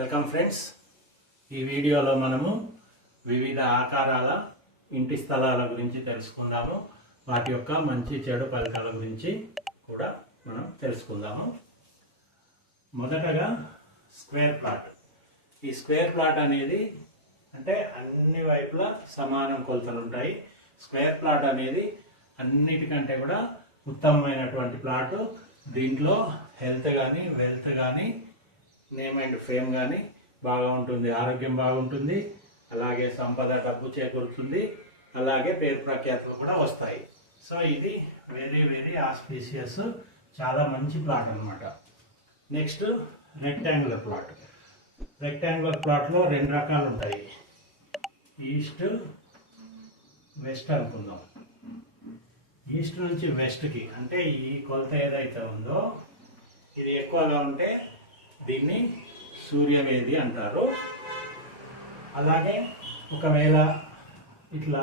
Welcome friends. ఈ వీడియోలో మనము వివిధ ఆకారాల ఇంటి స్థలాల గురించి తెలుసుకుందాము. వాటి యొక్క మంచి చెడు ఫలితాల గురించి కూడా మనం తెలుసుకుందాము. మొదటగా స్క్వేర్ ప్లాట్. ఈ స్క్వేర్ ప్లాట్ అనేది అంటే అన్ని వైపులా సమానం కొలతలు ఉంటాయి. స్క్వేర్ ప్లాట్ అనేది అన్నిటికంటే కూడా ఉత్తమమైనటువంటి ప్లాట్. దీంట్లో హెల్త్ కానీ వెల్త్ కానీ నేమ్ అండ్ ఫేమ్ కానీ బాగా ఉంటుంది ఆరోగ్యం బాగుంటుంది అలాగే సంపద డబ్బు చేకూరుతుంది అలాగే పేరు ప్రఖ్యాతులు కూడా వస్తాయి. సో ఇది వెరీ వెరీ ఆస్పీషియస్ చాలా మంచి ప్లాట్ అన్నమాట. నెక్స్ట్ రెక్టాంగులర్ ప్లాట్ రెక్టాంగులర్ ప్లాట్లో రెండు రకాలు ఉంటాయి. ఈస్ట్ వెస్ట్ అనుకుందాం. ఈస్ట్ నుంచి వెస్ట్కి అంటే ఈ కొలత ఏదైతే ఉందో ఇది ఎక్కువగా ఉంటే దీన్ని సూర్యవేది అంటారు. అలాగే ఒకవేళ ఇట్లా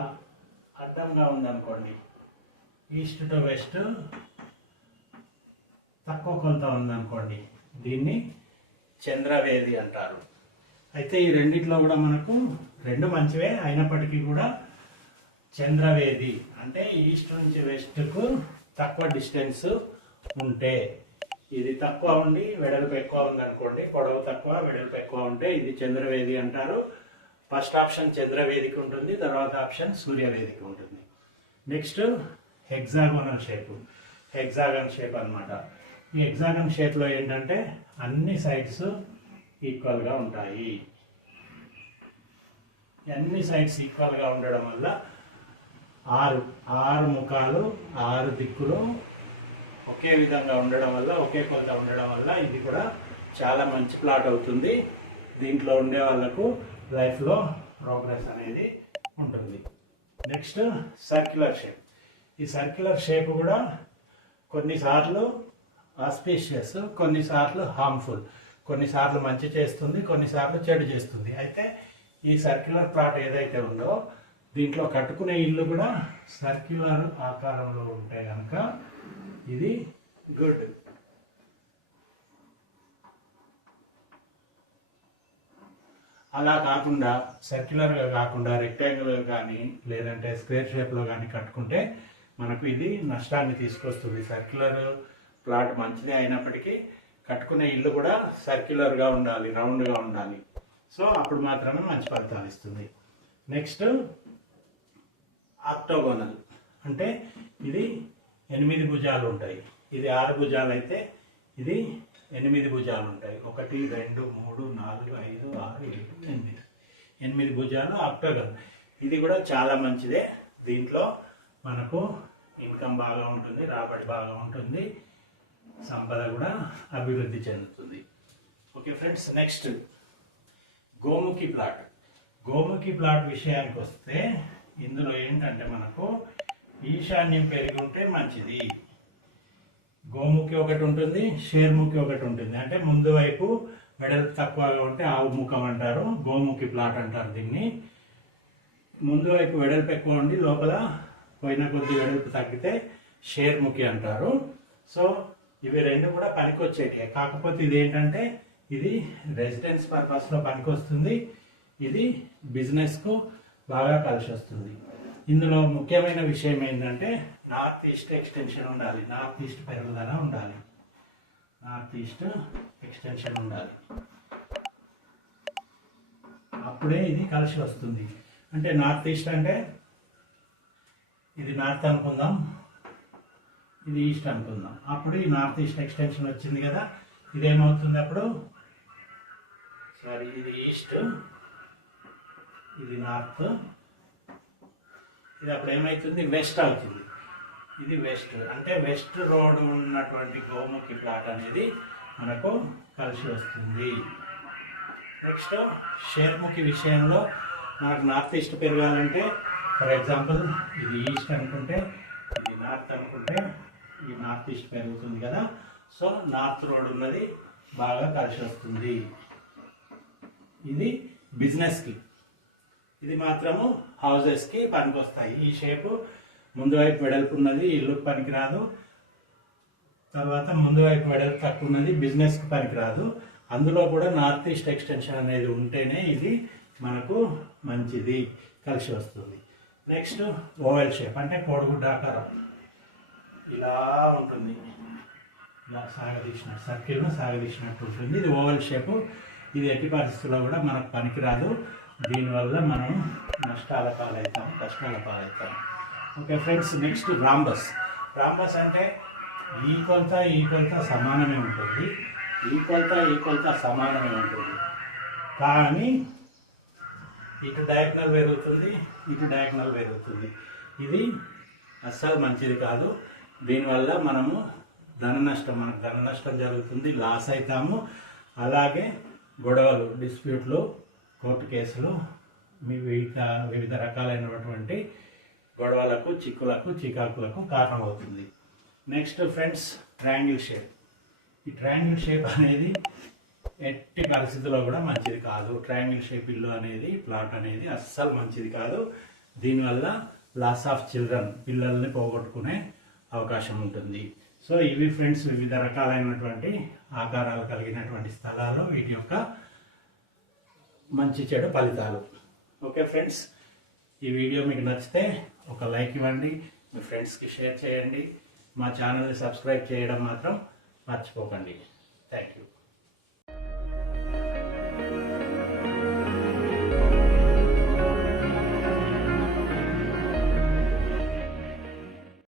అడ్డంగా ఉందనుకోండి ఈస్ట్ టు వెస్ట్ తక్కువ కొంత ఉందనుకోండి దీన్ని చంద్రవేది అంటారు. అయితే ఈ రెండిట్లో కూడా మనకు రెండు మంచివే. అయినప్పటికీ కూడా చంద్రవేది అంటే ఈస్ట్ నుంచి వెస్ట్కు తక్కువ డిస్టెన్స్ ఉంటే ఇది తక్కువ ఉండి వెడల్పు ఎక్కువ ఉందనుకోండి పొడవు తక్కువ వెడల్పు ఎక్కువ ఉంటే ఇది చంద్రవేది అంటారు. ఫస్ట్ ఆప్షన్ చంద్రవేదికి ఉంటుంది తర్వాత ఆప్షన్ సూర్యవేదికి ఉంటుంది. Next hexagonal shape hexagon shape అనమాట ఈ హెగ్జాగన్ షేప్లో ఏంటంటే అన్ని సైడ్స్ ఈక్వల్గా ఉంటాయి. అన్ని సైడ్స్ ఈక్వల్గా ఉండడం వల్ల ఆరు ఆరు ముఖాలు ఆరు దిక్కులు ఒకే విధంగా ఉండడం వల్ల ఒకే కొలత ఉండడం వల్ల ఇది కూడా చాలా మంచి ప్లాట్ అవుతుంది. దీంట్లో ఉండే వాళ్ళకు లైఫ్లో ప్రోగ్రెస్ అనేది ఉంటుంది. Next circular shape. ఈ సర్క్యులర్ షేప్ కూడా కొన్నిసార్లు ఆస్పీషియస్ కొన్నిసార్లు హార్మ్ఫుల్. కొన్నిసార్లు మంచి చేస్తుంది కొన్నిసార్లు చెడు చేస్తుంది. అయితే ఈ సర్క్యులర్ ప్లాట్ ఏదైతే ఉందో దీంట్లో కట్టుకునే ఇల్లు కూడా సర్క్యులర్ ఆకారంలో ఉంటే కనుక ఇది గుడ్. అలా కాకుండా సర్క్యులర్గా కాకుండా రెక్టాంగులర్ కానీ లేదంటే స్క్వేర్ షేప్లో కానీ కట్టుకుంటే మనకు ఇది నష్టాన్ని తీసుకొస్తుంది. సర్క్యులర్ ప్లాట్ మంచిదే అయినప్పటికీ కట్టుకునే ఇల్లు కూడా సర్క్యులర్గా ఉండాలి రౌండ్గా ఉండాలి. సో అప్పుడు మాత్రమే మంచి ఫలితాలు ఇస్తుంది. నెక్స్ట్ ఆక్టోగోనల్ అంటే ఇది ఎనిమిది భుజాలు ఉంటాయి. ఇది ఆరు భుజాలు అయితే ఇది ఎనిమిది భుజాలు ఉంటాయి ఒకటి రెండు మూడు నాలుగు ఐదు ఆరు ఏడు ఎనిమిది. ఎనిమిది భుజాలు ఆక్టోగన్. ఇది కూడా చాలా మంచిదే. దీంట్లో మనకు ఇన్కమ్ బాగా ఉంటుంది రాబడి బాగా ఉంటుంది సంపద కూడా అభివృద్ధి చెందుతుంది. ఓకే ఫ్రెండ్స్ నెక్స్ట్ గోముఖి ప్లాట్. గోముఖి ప్లాట్ విషయానికి వస్తే ఇందులో ఏంటంటే మనకు ఈశాన్యం పెరిగి ఉంటే మంచిది. గోముఖి ఒకటి ఉంటుంది షేర్ముఖి ఒకటి ఉంటుంది. అంటే ముందు వైపు వెడల్పు తక్కువగా ఉంటే ఆవు ముఖం అంటారు గోముఖి ప్లాట్ అంటారు దీన్ని. ముందు వైపు వెడల్పు ఎక్కువ ఉండి లోపల పోయిన కొద్ది వెడల్పు తగ్గితే షేర్ముఖి అంటారు. సో ఇవి రెండు కూడా పనికొచ్చేటి కాకపోతే ఇది ఏంటంటే ఇది రెసిడెన్స్ పర్పస్లో పనికొస్తుంది. ఇది బిజినెస్కు బాగా కలిసి వస్తుంది ఇందులో ముఖ్యమైన విషయం ఏంటంటే నార్త్ ఈస్ట్ ఎక్స్టెన్షన్ ఉండాలి. నార్త్ ఈస్ట్ పెరుగుదల ఉండాలి. నార్త్ ఈస్ట్ ఎక్స్టెన్షన్ ఉండాలి. అప్పుడే ఇది కలిసి వస్తుంది. అంటే నార్త్ ఈస్ట్ అంటే ఇది నార్త్ అనుకుందాం ఇది ఈస్ట్ అనుకుందాం. అప్పుడు ఈ నార్త్ ఈస్ట్ ఎక్స్టెన్షన్ వచ్చింది కదా ఇదేమవుతుంది అప్పుడు? సారీ ఇది ఈస్ట్ ఇది నార్త్ ఇది అప్పుడు ఏమవుతుంది వెస్ట్ అవుతుంది. ఇది వెస్ట్. అంటే వెస్ట్ రోడ్ ఉన్నటువంటి గోముఖి ప్లాట్ అనేది మనకు కలిసి వస్తుంది. నెక్స్ట్ షేర్ముఖి విషయంలో నాకు నార్త్ ఈస్ట్ పెరగాలంటే ఫర్ ఎగ్జాంపుల్ ఇది ఈస్ట్ అనుకుంటే ఇది నార్త్ అనుకుంటే ఈ నార్త్ ఈస్ట్ పెరుగుతుంది కదా. సో నార్త్ రోడ్ ఉన్నది బాగా కలిసి వస్తుంది. ఇది బిజినెస్కి ఇది మాత్రము హౌజెస్కి పనికొస్తాయి. ఈ షేపు ముందు వైపు వెడల్పు ఉన్నది ఇల్లుకి పనికిరాదు. తర్వాత ముందు వైపు వెడల్పు తక్కువ ఉన్నది బిజినెస్కి పనికిరాదు. అందులో కూడా నార్త్ ఈస్ట్ ఎక్స్టెన్షన్ అనేది ఉంటేనే ఇది మనకు మంచిది కలిసి వస్తుంది. నెక్స్ట్ ఓవెల్ షేప్ అంటే కోడిగుడ్డ ఆకారం. ఇలా ఉంటుంది. ఇలా సాగదీసినట్టు సర్కిల్ను సాగదీసినట్టు ఉంటుంది. ఇది ఓవెల్ షేపు ఇది ఎట్టి పరిస్థితుల్లో కూడా మనకు పనికిరాదు. దీనివల్ల మనం నష్టాల పాలవుతాం కష్టాల పాలవుతాం. Okay friends next rhombus. Rhombus అంటే ఈ కొలత ఈ కొలత సమానమే ఉంటుంది. ఈ కొలత ఈ కొలత సమానమే ఉంటుంది. కానీ ఇటు డయాగ్నల్ పెరుగుతుంది ఇటు డయాగ్నల్ పెరుగుతుంది ఇది అస్సలు మంచిది కాదు. దీనివల్ల మనము ధన నష్టం మనకు ధన నష్టం జరుగుతుంది లాస్ అవుతాము. అలాగే గొడవలు డిస్ప్యూట్లు కోర్టు కేసులు మీ వివిధ వివిధ రకాలైనటువంటి గొడవలకు చిక్కులకు చికాకులకు కారణమవుతుంది. నెక్స్ట్ ఫ్రెండ్స్ ట్రయాంగిల్ షేప్ ఈ ట్రయాంగిల్ షేప్ అనేది ఎట్టి పరిస్థితుల్లో కూడా మంచిది కాదు. ట్రయాంగిల్ షేప్ ఇల్లు అనేది ప్లాట్ అనేది అస్సలు మంచిది కాదు. దీనివల్ల లాస్ ఆఫ్ చిల్డ్రన్ పిల్లల్ని పోగొట్టుకునే అవకాశం ఉంటుంది. సో ఇవి ఫ్రెండ్స్ వివిధ రకాలైనటువంటి ఆకారాలు కలిగినటువంటి స్థలాలు. వీటి యొక్క మంచి చెడు ఫలితాలు. ఓకే ఫ్రెండ్స్ ఈ వీడియో మీకు నచ్చితే ఒక లైక్ ఇవ్వండి మీ ఫ్రెండ్స్కి షేర్ చేయండి మా ఛానల్ని సబ్స్క్రైబ్ చేయడం మాత్రం మర్చిపోకండి. Thank you.